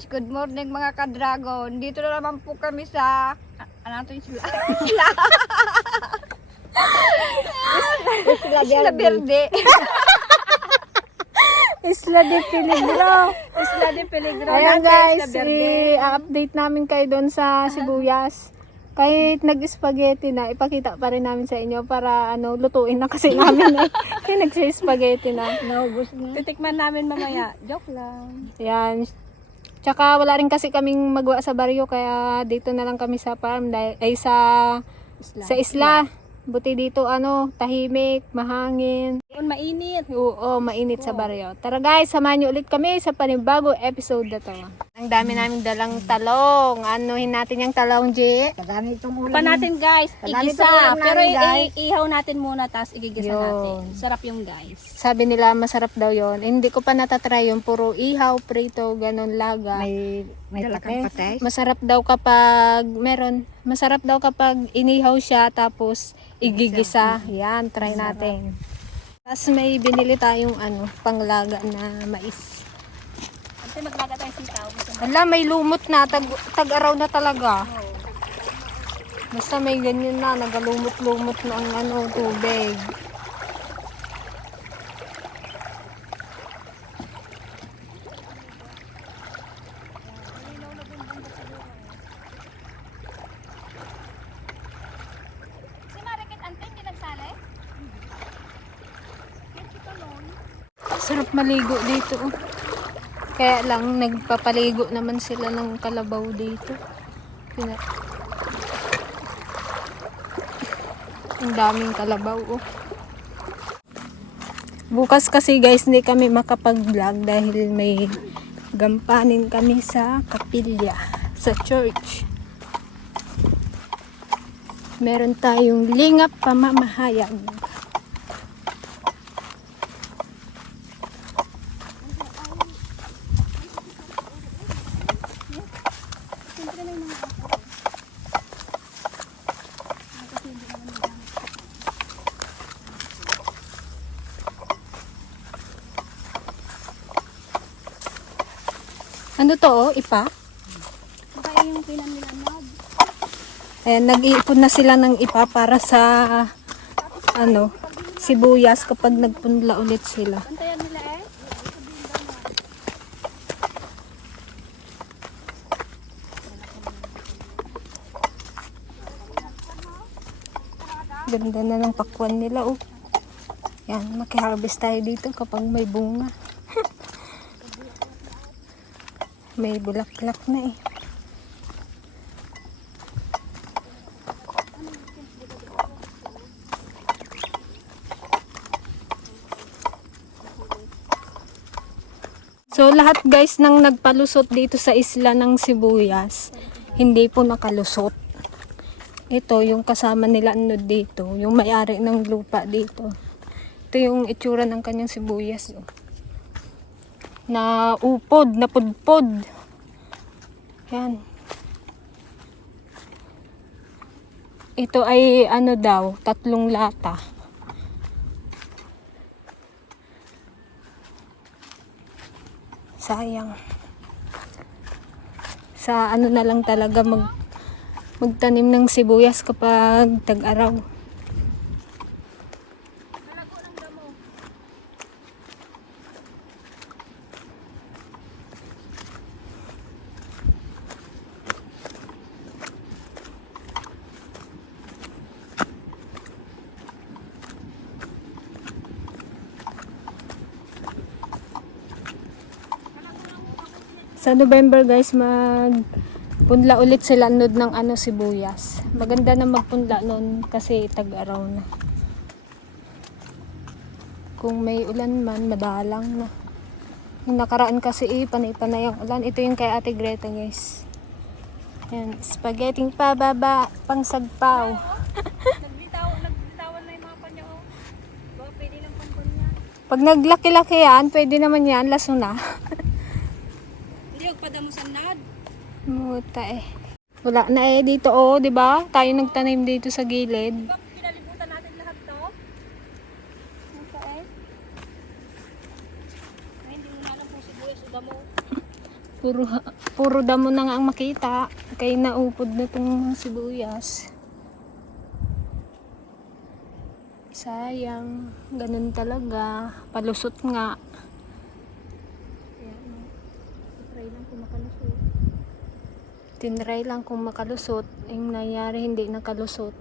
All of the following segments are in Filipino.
guys, good morning mga ka-dragon. Dito na naman po kami sa ano to isla? Isla Verde. Isla de Peligro. Isla de Peligro. Ayan guys, i-update namin kayo doon sa sibuyas. Kahit nag-spaghetti na, ipakita pa rin namin sa inyo para lutuin na kasi namin Kaya nag-spaghetti na. Naubos na. Titikman namin mamaya. Joke lang. Ayan. Tsaka wala rin kasi kaming magawa sa baryo kaya dito na lang kami sa farm sa isla. Buti dito tahimik, mahangin. Mainit. Oo, mainit sa baryo. Tara guys, samahan niyo ulit kami sa panibagong episode na to. Ang dami naming dalang talong. Anuhin natin yung talong, G. Kadami itong ulam. Pa natin guys, Kadami igisa. itong ulam Pero namin, guys. ihaw natin muna tapos igigisa Yun. natin. Sarap yung guys. Sabi nila masarap daw yon. Hindi ko pa natatry yung puro ihaw, prito, ganun laga. May patay. Masarap daw kapag masarap daw kapag inihaw siya tapos igigisa. Yan, try natin. Tapos may binili tayong panglaga na mais. Kasi maglaga tayo sitaw. Hala, may lumot na. Tag-araw na talaga. Basta may ganyan na. Nagalumot-lumot na ang tubig. Si Marikit Ante, hindi nagsali? Sarap maligo dito. Kaya lang, nagpapaligo naman sila ng kalabaw dito. Ang daming kalabaw, Bukas kasi guys, hindi kami makapag-vlog dahil may gampanin kami sa kapilya, sa church. Meron tayong lingap pamamahayag. Ano to, ipa? Baka yung pinamilamag. Ayan, nag-iipon na sila ng ipa para sa sibuyas kapag nagpunla ulit sila. Bantayan nila eh. Ganda na ng pakwan nila, Yan, maki-harvest tayo dito kapag may bunga. May bulaklak na So lahat guys nang nagpalusot dito sa isla ng sibuyas, hindi po nakalusot. Ito yung kasama nila dito, yung may-ari ng lupa dito. Ito yung itsura ng kanyang sibuyas. Na upod, na pudpod. Yan. Ito ay 3 lata. Sayang. Sa na lang talaga magtanim ng sibuyas kapag tag-araw. Sa November guys, magpunla ulit sila ng sibuyas. Maganda na magpunla nun kasi tag-araw na. Kung may ulan man, madalang na. Yung nakaraan kasi panay-panay ang ulan. Ito yung kay Ate Greta guys. Yan, spaghetti pababa, pang sagpaw. Nagbitawan na yung mga kanya Baka pwede ng pampon yan. Pag naglaki-laki yan, pwede naman yan, laso na. Hindi, padamusan nad. Muta Wala na dito di ba? Tayo nagtanim dito sa gilid. Kinalibutan natin lahat to. Musa Ay, hindi mo na alam kung sibuyas o damo. Puro damo na nga ang makita. Kaya naupod na itong sibuyas. Sayang. Ganun talaga. Palusot nga. Try lang kung makalusot. Tinry lang kung makalusot. Yung nangyari hindi nakalusot.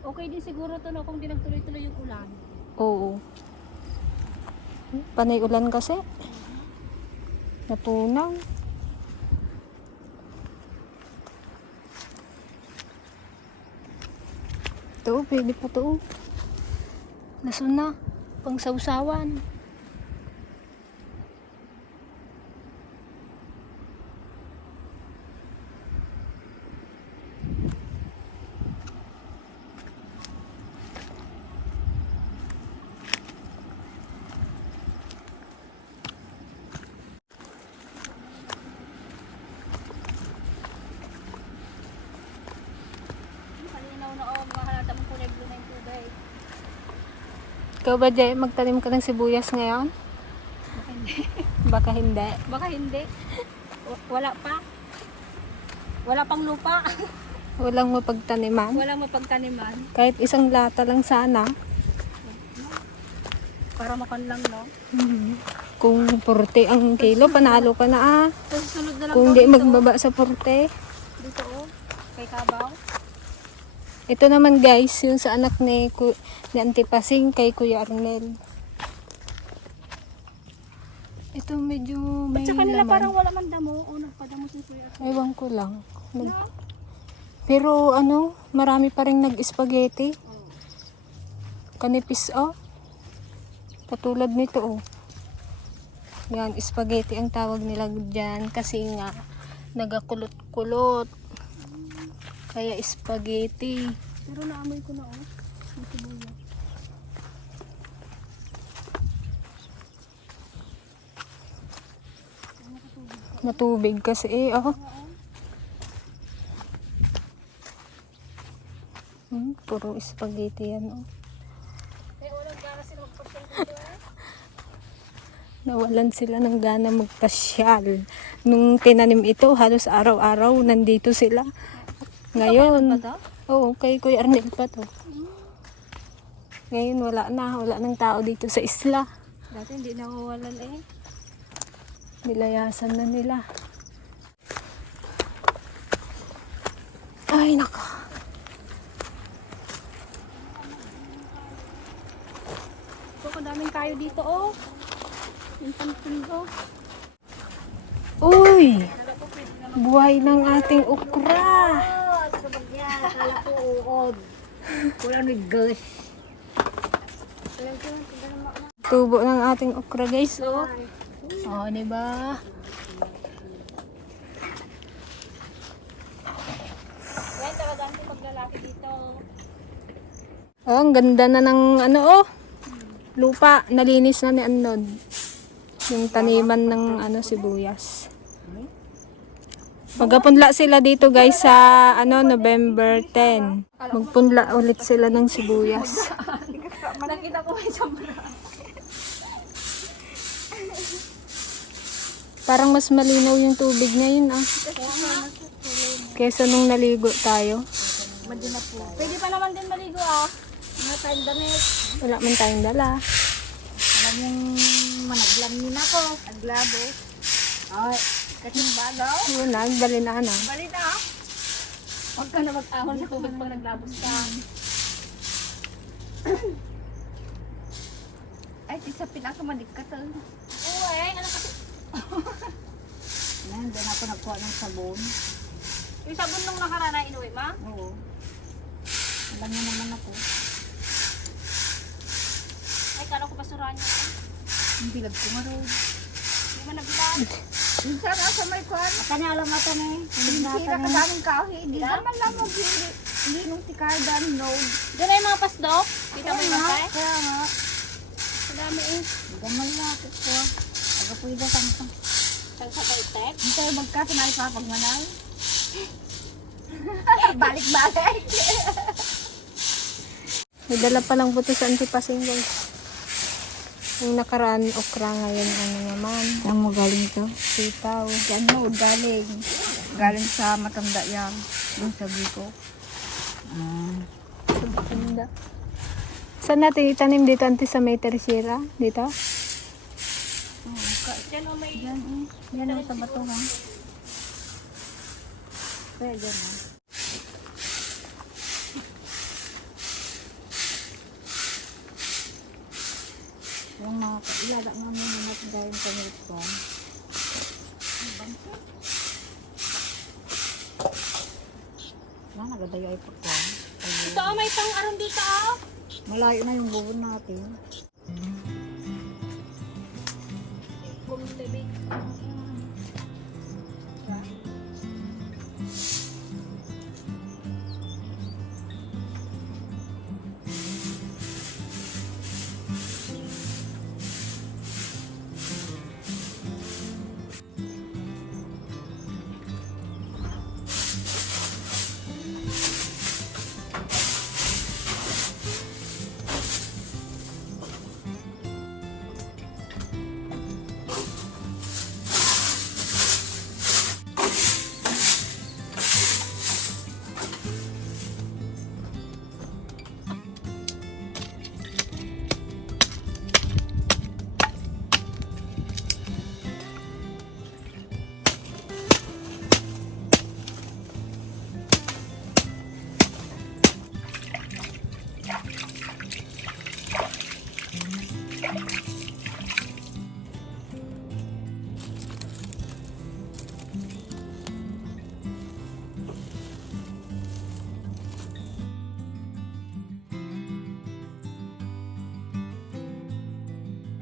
Okay din siguro to no, kung di nagtuloy-tuloy yung ulan. Oo. Panay ulan kasi. Natunaw. Ito, pwede pa to. Lason na. Pang sausawan. Malinaw na oh, mahalata mong kulay blue na yung tubig. Ikaw ba, Jay, magtanim ka ng sibuyas ngayon? Baka hindi. Baka hindi. Baka hindi. Wala pa. Wala pang lupa. Walang mapagtaniman. Walang mapagtaniman. Kahit isang lata lang sana. Para makan lang, no? Kung 40 ang kilo, panalo ka na ah. Tapos sunod na lang Kung daw di dito. magbaba sa 40. Dito, oh. Kay Kabaw. Ito naman guys, yung sa anak ni Auntie Pasing kay Kuya Arnel. Ito medyo may At sa kanila laman. parang wala man damo. O, nagpadamo si Kuya. Ewan ko lang. No? Pero ano, marami pa rin nag-spaghetti. Kanipis oh. Katulad nito oh. Yan, spaghetti ang tawag nila dyan kasi nga nagakulot-kulot. Kaya spaghetti. Pero naamoy ko na, oh. Yung sibuyas. Matubig kasi eh oh. Puro spaghetti yan oh. Kaya walang gara sila magpasyal dito, eh. Nawalan sila ng gana magpasyal. Nung tinanim ito, halos araw-araw nandito sila. Ngayon, oo, kay Kuya Arnel pa to. Ngayon wala ng tao dito sa isla. Dati hindi nawawalan, eh. Nilayasan na nila. Ay, nako. So, kadaming kayo dito, oh. Yung pantin, oh. Uy! Buhay ng ating okra. Kala ko uod. Wala nang gas. Tubo ng ating okra, guys, oh. Oh, di ba? Yan, talagang si paglalaki dito. Oh, ang ganda na ng ano, oh. Lupa, nalinis na ni Anod. Yung taniman ng ano, sibuyas. Magapunla sila dito guys sa ano, November 10. Magpunla ulit sila ng sibuyas. Nakita ko may sombra. Parang mas malinaw yung tubig ngayon ah. Kesa nung naligo tayo. Madina po. Pwede pa naman din maligo, ah. Mga tayong damit. Wala man tayong dala. Alam yung managlam yun ako. Aglabo. Ay, kasing bagaw. Yun na, dali na na. Balita, ah. Huwag ka na mag-ahon sa tubig pag naglabos ka. Ay, sa pinakamalig ka to. Oo, eh. Ano kasi? Yan, doon ako nagkuha ng sabon. Yung sabon nung nakaraan na inuwi, ma? Oo. Alam niyo naman ako. Ay, kala ko basurahan niya. Ang bilag ko nga rin. Hindi mo nabilang. Minsan sa may kwan. Kanya alam natin eh. Sinisira ka daming kahoy. Hindi naman lang maghili. Hindi nung si Cardan, no. Doon na yung mga pasdok. Kita mo yung matay? Kaya nga. Sa dami eh. Gamal na ako ko. Aga po ida sa mga. Sa baitek. Hindi tayo magkasinay pa pag manay. Balik-balik. May dala pa lang buti sa Auntie Pasing guys. Yung nakaraan okra ngayon ano naman. Saan mo galing ito? Sitaw. Yan mo, galing. Galing sa matanda yan. Yung sabi ko. Ganda. Saan natin itanim dito, Auntie, sa may tersyera? Dito? Yan o, sa bato ha. Kaya dyan ha. Yung mga ilaga namin yung nagdayung pamilit ko. Wala, nagadayo ay pagka. Ito oh, may pang-aron dito oh. Malayo na yung bubon natin. Kumulibig.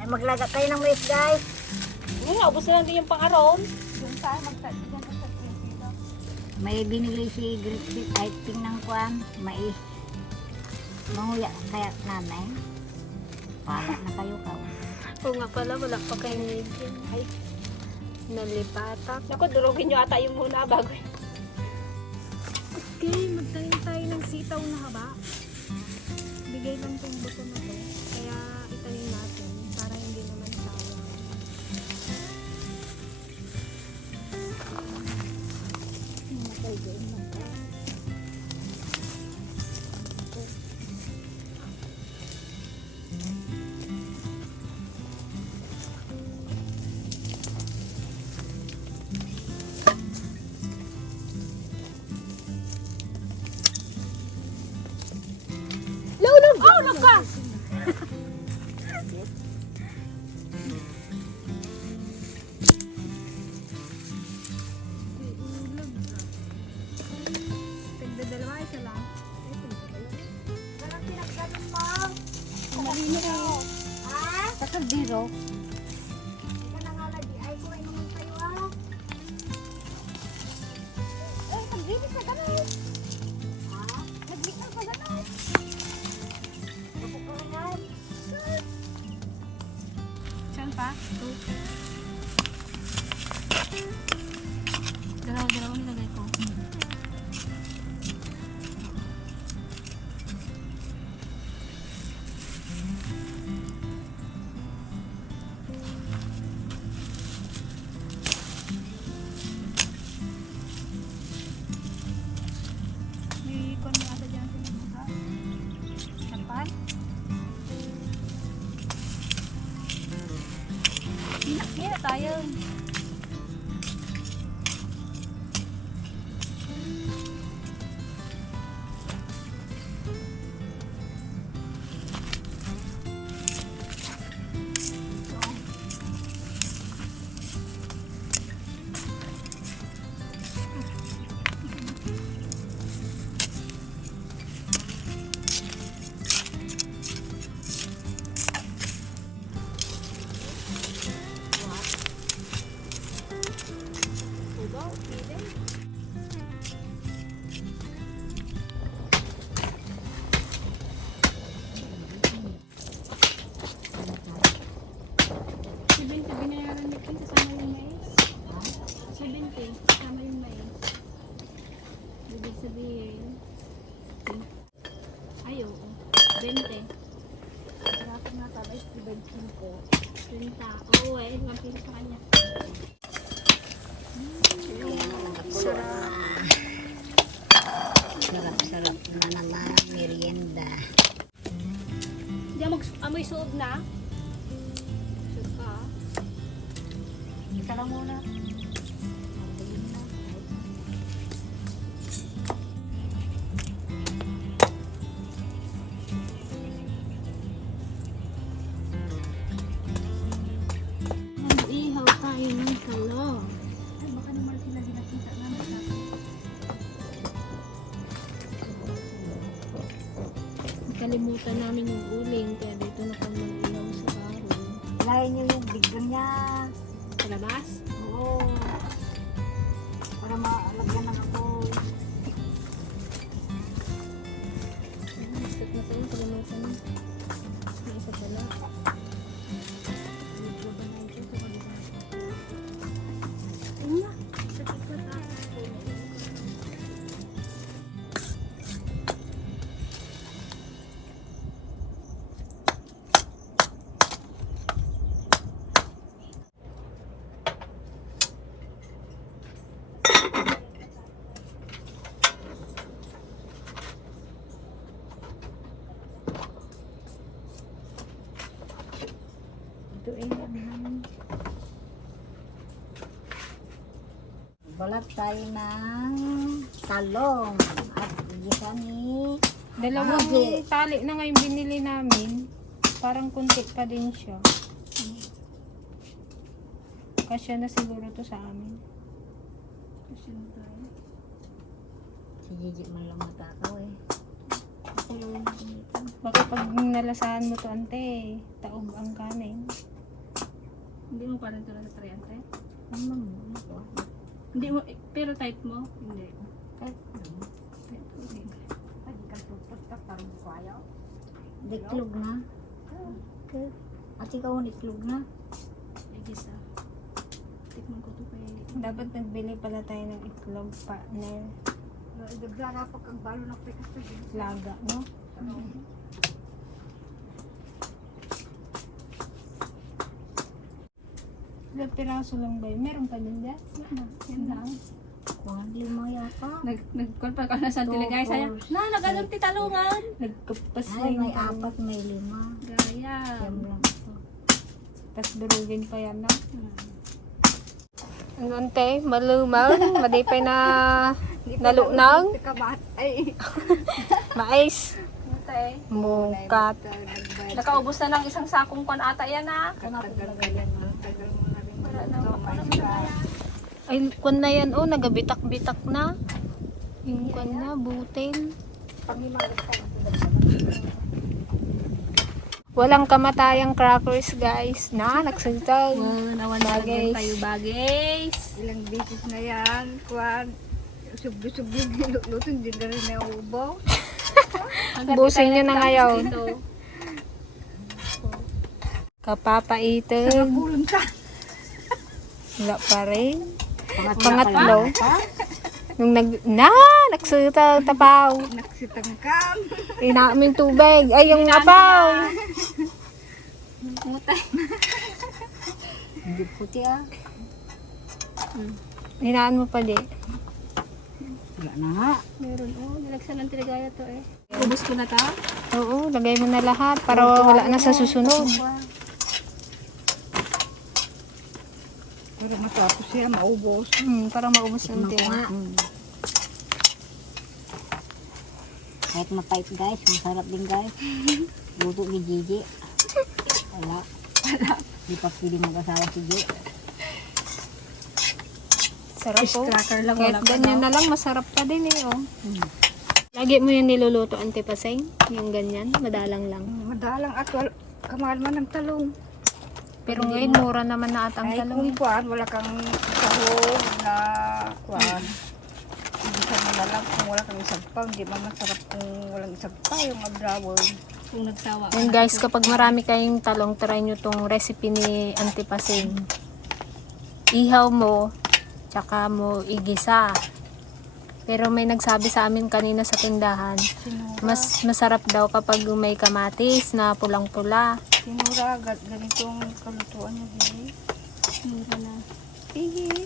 Maglaga kayo ng mais, guys. Ubus na lang din yung pang-aron. Doon tayo magtagpigan sa dito. May binili si Gritbit ay tingnan kuan, mais. Manguya kaya nanay. Pala na kayo ka. Oo nga pala, wala pa kayong ngipin. Ay, nalipatak. Naku, durugin nyo ata yung muna bago. Okay, magtanim tayo ng sitaw na haba. Bigay lang tong buto na to. Kaya itanim natin para hindi naman sayang. Oh, look ka! Tagdadalawa, isa lang. Parang pinagkaroon mo. Malino ka. Ha? Sa zero. Ika na nga lagi. Ay, kumain naman kayo ah. Eh, nag-ibig na ganun. Ha? Nag-ibig na pa ganun. Napukulan. Saan pa? Dalawa-dalawa nilagay ko. May ikon na ata dyan sa mga Sapan? Hindi na tayo. Sabihin, ay oo, 20. Dapat nga tabay, 25. suod na. Suod ka. Isa lang muna. Mabilis na. Mag-ihaw tayo ng talong. Ay, baka naman sila sinasisa na. Kalimutan namin yung uling, kaya dito na kami mag-ihaw sa karon. Lain niyo yung bigyan niya. Sa labas. Oo. Para maalagyan ng ako. Step na tayo, kalimutan na. May isa pala. Medyo ba na ito? Una. Sa tiklat na. Ito eh. Balat tayo ng talong at gisa ni Dalawang Magi. tali na ngayon binili namin. Parang kunti pa din siya. Kasya na siguro to sa amin. Kasi na tayo. si Gigi man lang matakaw eh. Ako lang dito. Baka pag nalasahan mo to ante, taog ang kanin. Hindi mo parang ito sa triante? Ano mo? Ito. Hindi mo, pero type mo? Hindi. Kahit ano. Type ko, hindi. Pwede ka tupot ka parang kwayaw. Diklog na. Okay. At ikaw diklog na. Ay, gisa. Tikman ko ito kaya. Dapat nagbili pala tayo ng itlog partner. Nagdara pa kang balo na pikas pa din. Laga, no? Ilang piraso lang ba yun? Meron pa din dyan? Yan lang. Kuhan lima yata. Nag-call pa ka na sa tilagay saya. Na, nag-anong titalungan. Nagkapas na Ay, yung may talong. apat, may lima. Gaya. Yan lang ito. Tapos durugin pa yan, no? Ang ante, malumaw. Madipay na nalunang. Ay. Mais. Tay. Mukat. Nakaubos na ng isang sakong kwan ata yan ha. Tagal ka yan. Tagal mo na rin. Wala na. Wala na. Ay, kwan na yan, oh. Nagabitak-bitak na. Yung kwan na, butil. Walang kamatayang crackers, guys. Na, nagsitaw. Nawan na bagay guys. tayo bagay. Ilang beses na yan. Kuhan. Subli-subli. Luto hindi na rin na ubo. Busin nyo na ngayon. Ito. Kapapaitin. Pulong ka. Wala pa rin. Pangatlo. Pangatlo. Nung nagsitaw, tapaw. Naksitang ka. Inaaming tubig. Ay, yung apaw. Mutay. Hindi puti ah. Hinaan mo pa di. Wala na nga. Meron. Oh, nilagsan ng tiligaya to eh. Ubus ko na ta. Oo, lagay mo na lahat para wala na sa susunod. Pero matapos siya, maubos. Para maubos ng tinga. Kahit mapait guys, masarap din guys. Luto ni Gigi. Wala. Di pa pili mag-asawa si Gigi. Sarap po. Cracker lang, Kahit wala pa ganyan na lang, masarap pa din eh. Oh. Lagi mo yung niluluto, Ante Paseng? Yung ganyan, madalang lang. Madalang at kamahal man ng talong. Pero ngayon, mura naman na atang Ay talong. kung kuhan, wala kang sahog na kuhan. Hindi ka malalang kung wala kang isagpa. Hindi man masarap kung walang isagpa yung abrawon. Kung nagsawa. And guys, kapag marami kayong talong, try nyo tong recipe ni Ante Paseng. Ihaw mo, tsaka mo igisa. Pero may nagsabi sa amin kanina sa tindahan, mas masarap daw kapag may kamatis na pulang-pula. Sinura, ganitong kalutuan niya Gigi. Mura na. Gigi.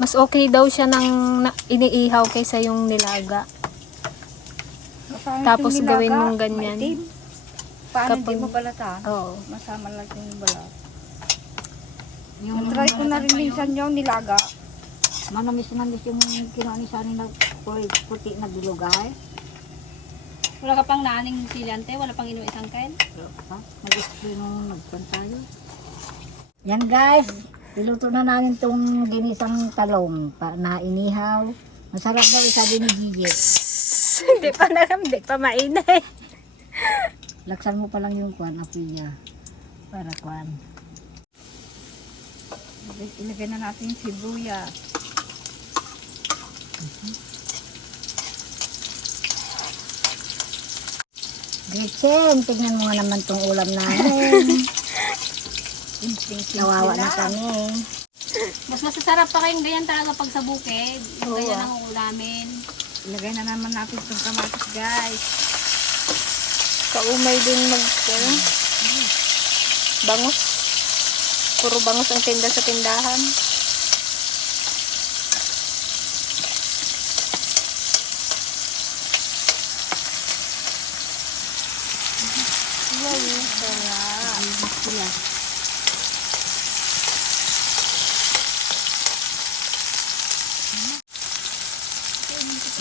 Mas okay daw siya ng iniihaw kaysa yung nilaga. Tapos gawin mong ganyan. Paano hindi Kapag- mo balatan? Oo. Masama lang yung balat. Yung Try ko na rin minsan yung nilaga. manamis-namis yung kinuha ni na puti na bilugay. Wala ka pang naning silante, wala pang inuwi sangkain. Nag-spray nung nagpan tayo. Yan guys, iluto na namin tong ginisang talong na inihaw. Masarap daw sabi ni Gigi. Hindi pa hindi pa mainay. Laksan mo pa lang yung kwan, apiya. Para kwan. Ilagay na natin yung sibuyas. Gretchen, tignan mo nga naman tong ulam namin. Nawawa na kami. Mas masasarap pa kayong ganyan talaga pag sa bukid. Yung Oo, ganyan ang ulamin. Ilagay na naman natin itong kamatis, guys. Kaumay din bangus. Puro bangus ang tinda sa tindahan. Wow, sarap.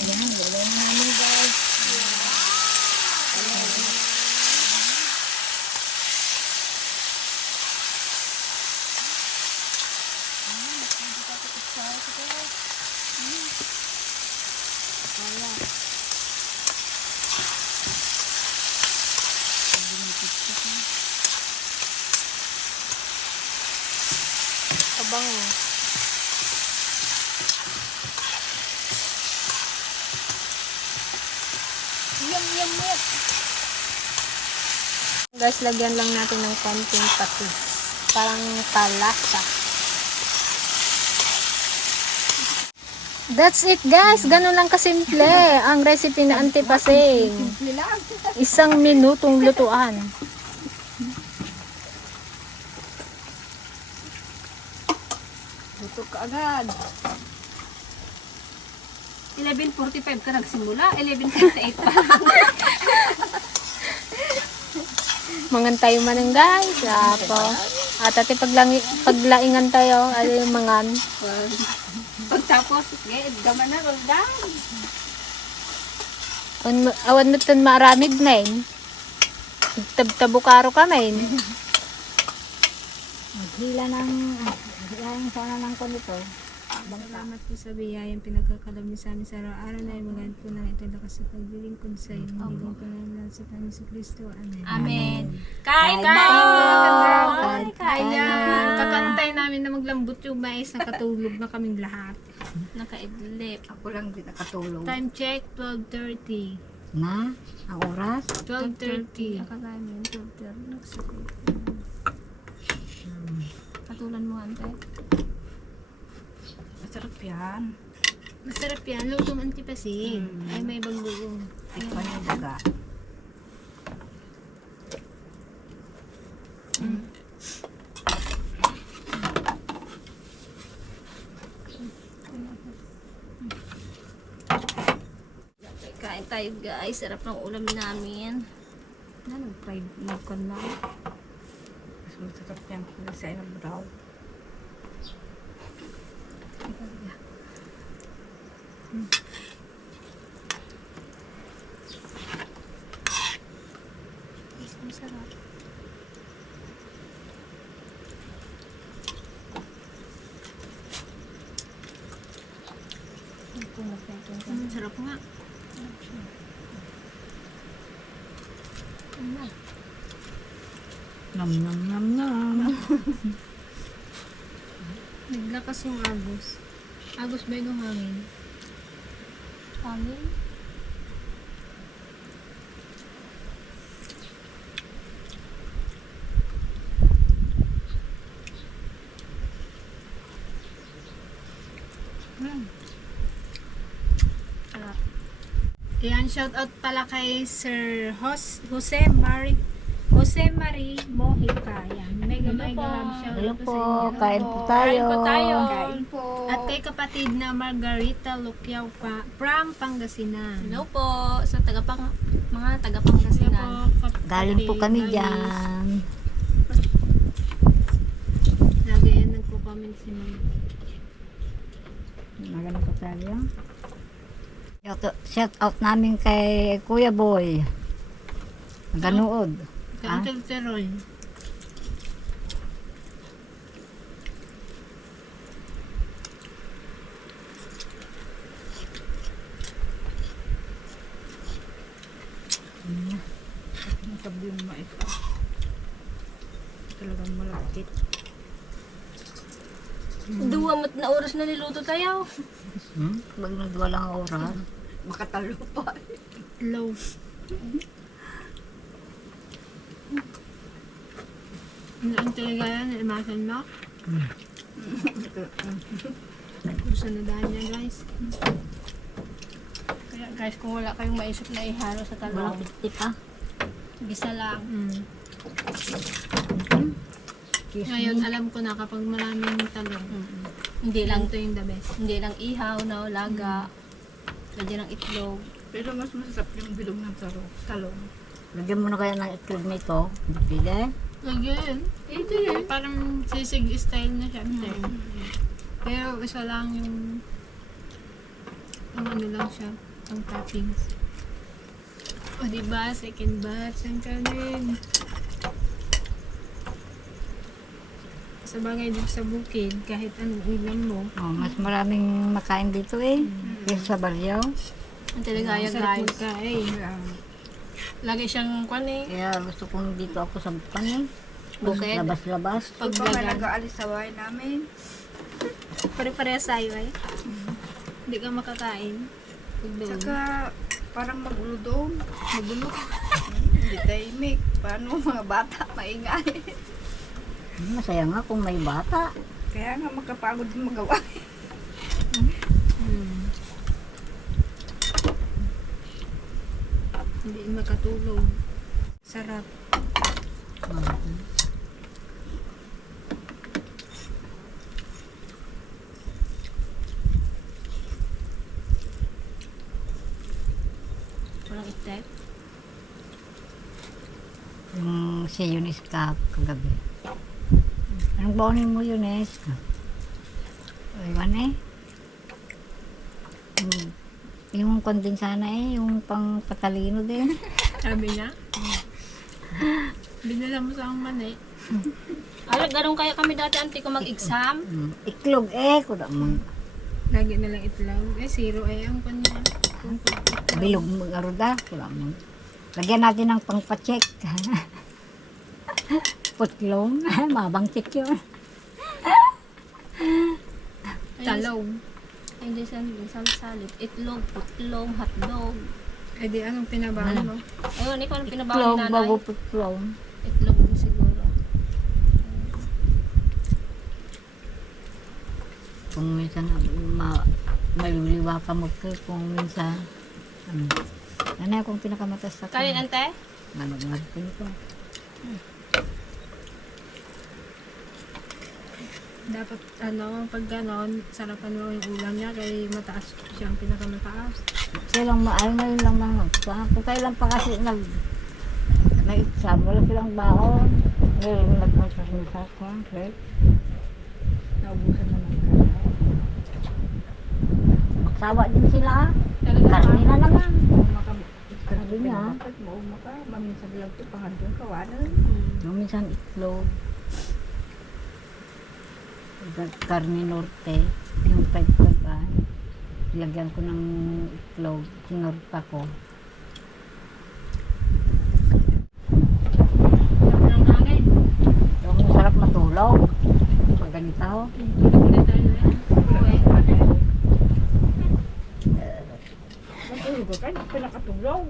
Ayan, ulam namin guys. Kabango. Yum. Guys, lagyan lang natin ng konting patis. Parang palasa. That's it guys. Ganun lang kasimple ang recipe na antipasing. Isang minutong lutuan. Luto ka agad. 11:45 ka nagsimula, 11:58 pa. Mangan tayo manang guys. Apo. At ati paglaingan tayo. Ano yung mangan. Pagtapos, gaman na, roll down. Awan mo tan maaramid men. Tabukaro ka men. Maghila ng, hilahin sana ng kwan ito. Salamat po sa biyayang pinagkakalami sa amin sa araw-araw na imagaan po ng ito lakas sa paglilingkod sa iyo. Hiling po namin lahat sa Panginoon sa Kristo. Amen. Amen. Kain Ayan. Kakantay namin na maglambot yung mais. Nakatulog na kaming lahat. Nakaidlip. Ako lang din nakatulog. Time check, 12:30. Na, ang oras? 12:30. Akala mo yun, 12:30. Nagsakit. Katulan mo, ante. Masarap yan. Masarap yan. Lutong antipasig. Ay, may ibang lutong. Tikman yung daga. Kain tayo guys. Sarap ng ulam namin. Nag-fried nagkon na. Mas masarap yan kung sa inang brown. Masarap. Sarap nga. Nam nam nam nam. Naglakas yung agos. Agos ba yung hangin? Hangin. Ayan, shout out pala kay Sir Jose Marie Mojica. Ayan, mega love shout Hello out po, sa inyo. kain po tayo. Kain po tayo. Kain po. po. At kay kapatid na Margarita Lucyaw pa from Pangasinan. Hello po sa mga taga-Pangasinan. Galing po kami dyan. Lagi yan nagpo-comment si Mama. Maganda po tayo. Shout out namin kay Kuya Boy. Ganood. Kay Ah? Uncle Teroy. Sabi yung mais. Talagang malakit. Duwa mat na oras na niluto tayo. Pag nagwalang oras. Makatalo pa. Low. Ang talaga yan, imasan mo. Gusto na daan niya, guys. Kaya guys, kung wala kayong maisip na ihalo sa talong, Walang tip ha. gisa lang. Ngayon, alam ko na kapag maraming talong, Hindi lang ito yung the best. hindi lang ihaw na laga. Lagyan ng itlog. Pero mas masasap yung bilog ng talong. Lagyan mo na kaya ng itlog nito. Hindi pwede. Lagyan. Ito yun. Parang sisig style na siya. Pero isa lang yung ang ano lang siya, ang toppings. O diba, second batch ang kanin. Sa bagay dito sa bukid, kahit anong ulam mo, Oh, mas maraming makain dito eh. Kaysa sa Baryaw. Ang talagaya sarap guys. magkain. Lagi siyang kwan eh. Kaya gusto kong dito ako sa bukan eh. Bukid. Labas-labas. Pag pa Paglagan. nag-aalis sa bahay namin, Pare-parehas tayo eh. Hindi ka makakain. Pag doon. saka parang magulo doon. Magulo. Hindi tahimik. Paano mga bata maingay? Masaya nga kung may bata. Kaya nga makapagod din magawa. Hindi makatulog. Sarap. Walang itlog. Yung si Eunice kagabi. Anong bawnin mo, Eunice? Iwan eh. Yung kondin sana eh, yung pang patalino din. Sabi niya. Binala mo sa akong mani. Alam, ganun kaya kami dati anti ko mag-exam. Iklog eh, kuda mo. Lagi na lang itlog. Eh, zero eh. Ang kanya. Bilog mo aruda, kuda mo. Lagyan natin ng pangpacheck. Putlong, mabang check yun. Talong. Ay, hindi salit. Itlog, putlong, hotdog. Eh di anong pinabahan mo? Ayun, ikaw ang pinabawa Putlong, ni nanay. bago putlong. Itlog din siguro. Kung minsan maliliwa ka mo ko, kung minsan ano kung pinakamatas sa Kanin, ante? Manod-manod ko. Dapat pag ganon, sarapan mo yung ulam niya kay mataas siyang pinakamataas. Silang maayon na yun lang mga kung kailan pa kasi nag-exam, wala silang baon. Ngayon nagpagsasinsa ko, right? Naubusan naman ka. Magsawa din sila. Karni na naman. Sabi niya. Bakit mo maka? Maminsan lang ito pangandong kawanan. Nung minsan itlog. Karni Norte. Yung 5 ay. Ilagyan ko ng itlog. Sinorta ko. Ang hangin. Yung masarap matulog. Pag ganito. Tulog ulit tayo eh. Matulog ka kayo, pinakatulog.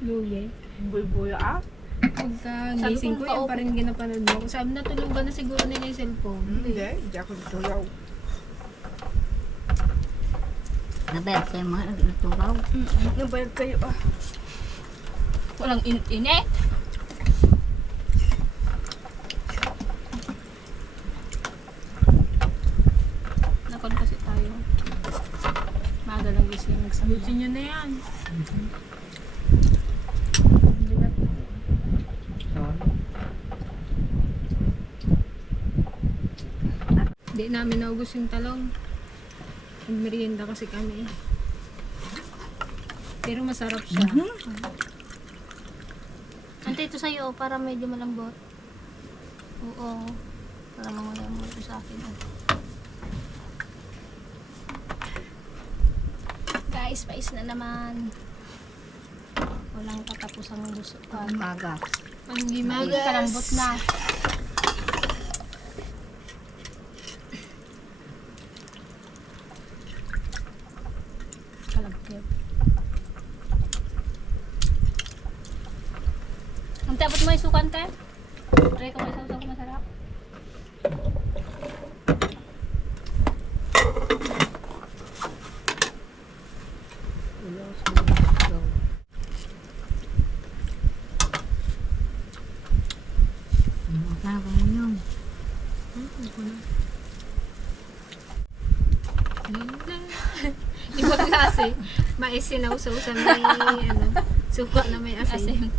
Lugi. Buy-buya ah. Pagka gising ko, yung pa rin ginapanood mo. Sabi na tulog ba na siguro nila yung cellphone? Hindi ako natulog. Nabayad kayo mga natulog. Nabayad kayo ah. Walang init. Suntukan kasi tayo. Maaga lang gising. Ayusin nyo na yan. Hindi namin naubos yung talong. Nagmerienda kasi kami. Pero masarap siya. Ante, ito sa'yo para medyo malambot. Oo. Para mamaya mo ito sa akin. Guys, pais na naman. Walang katapusang lusutan. Umaga. Ang Ay, gimagas. kalambot na. Kalagkit. Ante, abot mo yung sukan, te? Try ko may sausaw ko masarap. Masarap ang yun. Ibang klase. Mais sinausaw sa may ano, suka na may asin.